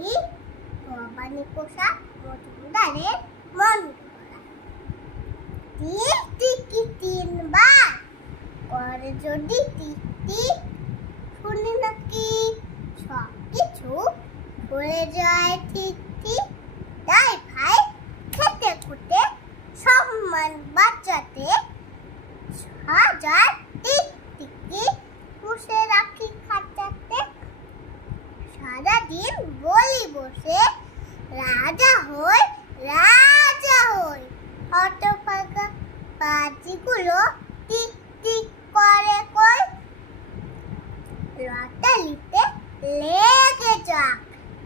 আমি ভবানী প্রসাদ মজুমদারের মন গড়া। টিকি তিনবার করে যদি টিকি, শুনি নাকি সব কিছু ভুলে যায় ঠিক ঠিক। তাই ভাই খেতে খুঁটে সম্মান বাঁচাতে হাজার টিকটিকি পুষে রাখি খাঁচাতে। সারাদিন বলি বসে রাজা হই রাজা হই। হতভাগা পাজিগুলো টিক টিক করে কই। লটারিতে লেগে যাক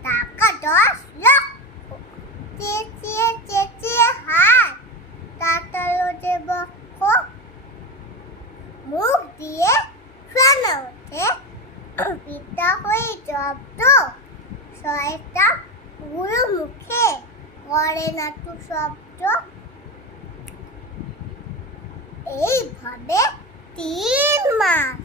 টাকা 10 লক্ষ। চেঁচিয়ে চেঁচিয়ে হায় কাটালো যে বক্ষ। মুখ দিয়ে ফেনা ওঠে পিতা হয়ে জব্দ। শয়তান গুরু মুখে করে না তো শব্দ। এইভাবে 3 মাস